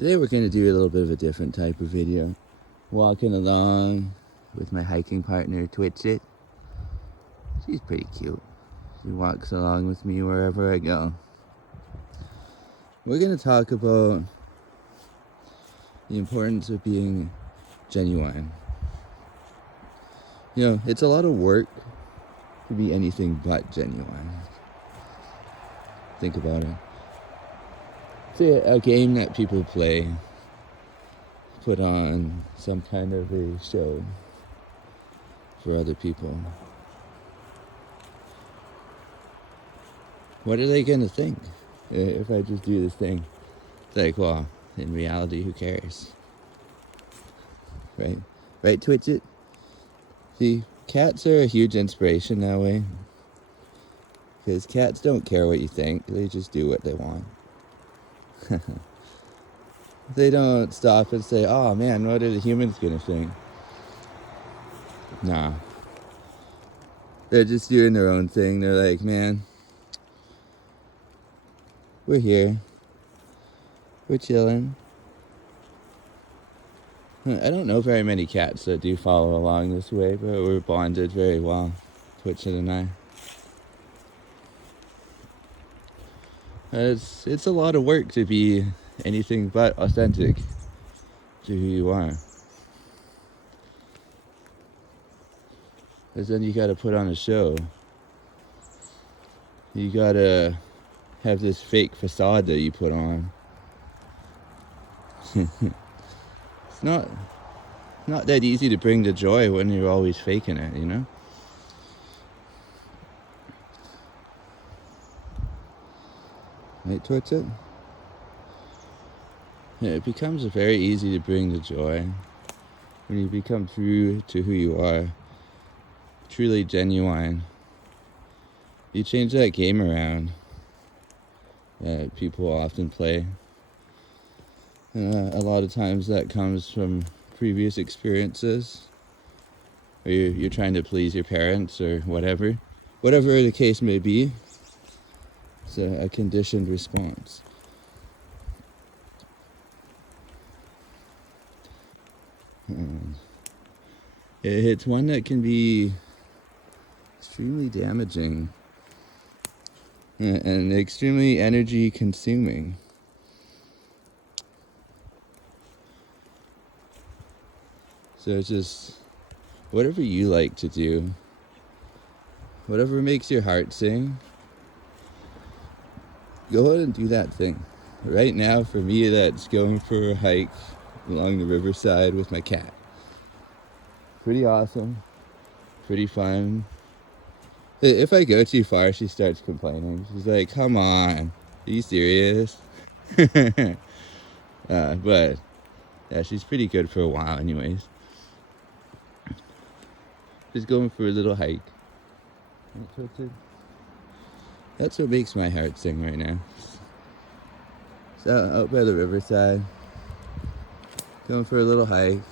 Today we're going to do a little bit of a different type of video. Walking along with my hiking partner, Twitchit. She's pretty cute. She walks along with me wherever I go. We're going to talk about the importance of being genuine. You know, it's a lot of work to be anything but genuine. Think about it. It's a game that people play, put on some kind of a show for other people. What are they going to think if I just do this thing? It's like, well, in reality, who cares? Right? Right, Twitchit? See, cats are a huge inspiration that way. Because cats don't care what you think. They just do what they want. They don't stop and say, oh man, what are the humans going to think? Nah. They're just doing their own thing. They're like, man, we're here. We're chilling. I don't know very many cats that do follow along this way, but we're bonded very well, Twitchit and I. It's a lot of work to be anything but authentic to who you are. Because then you gotta put on a show. You gotta have this fake facade that you put on. It's not that easy to bring the joy when you're always faking it, you know? Right, Twitchit? Yeah, it becomes very easy to bring the joy when you become true to who you are, truly genuine. You change that game around that people often play. A lot of times that comes from previous experiences, or you're trying to please your parents or whatever the case may be. It's a conditioned response. It's one that can be extremely damaging and extremely energy consuming. So it's just whatever you like to do, whatever makes your heart sing, go ahead and do that thing. Right now, for me, that's going for a hike along the riverside with my cat. Pretty awesome. Pretty fun. If I go too far, she starts complaining. She's like, come on, are you serious? But yeah, she's pretty good for a while anyways. Just going for a little hike. That's what makes my heart sing right now. So out by the riverside, going for a little hike.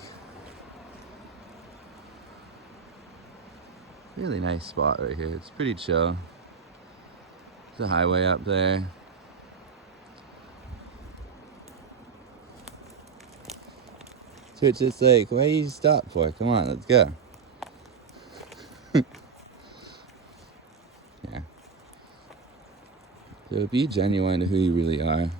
Really nice spot right here. It's pretty chill. There's a highway up there. So it's just like, why you stop for? Come on, let's go. Yeah. So be genuine to who you really are.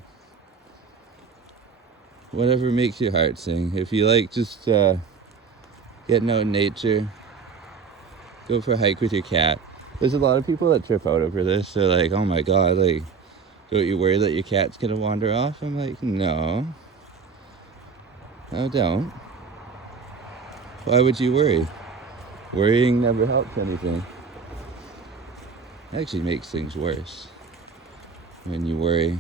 Whatever makes your heart sing. If you like just getting out in nature, go for a hike with your cat. There's a lot of people that trip out over this. They're like, oh my god, like, don't you worry that your cat's gonna wander off? I'm like, no, don't. Why would you worry? Worrying never helps anything. It actually makes things worse when you worry.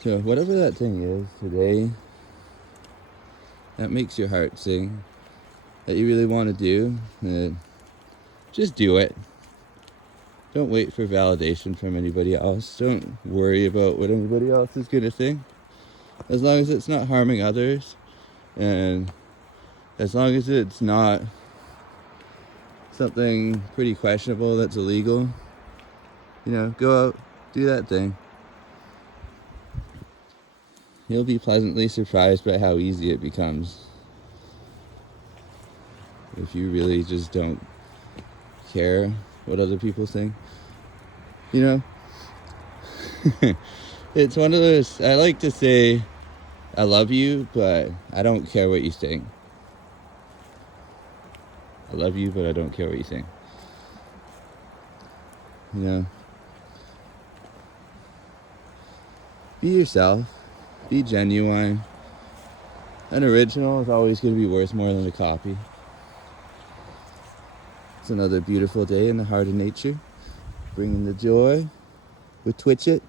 So whatever that thing is today that makes your heart sing, that you really want to do, just do it. Don't wait for validation from anybody else. Don't worry about what anybody else is going to think. As long as it's not harming others, and as long as it's not something pretty questionable that's illegal, you know, go out, do that thing. you'll be pleasantly surprised by how easy it becomes. If you really just don't care what other people think. You know, it's one of those, I like to say, I love you, but I don't care what you think. I love you, but I don't care what you think. You know, be yourself, be genuine. An original is always going to be worth more than a copy. It's another beautiful day in the heart of nature, bringing the joy with Twitch It.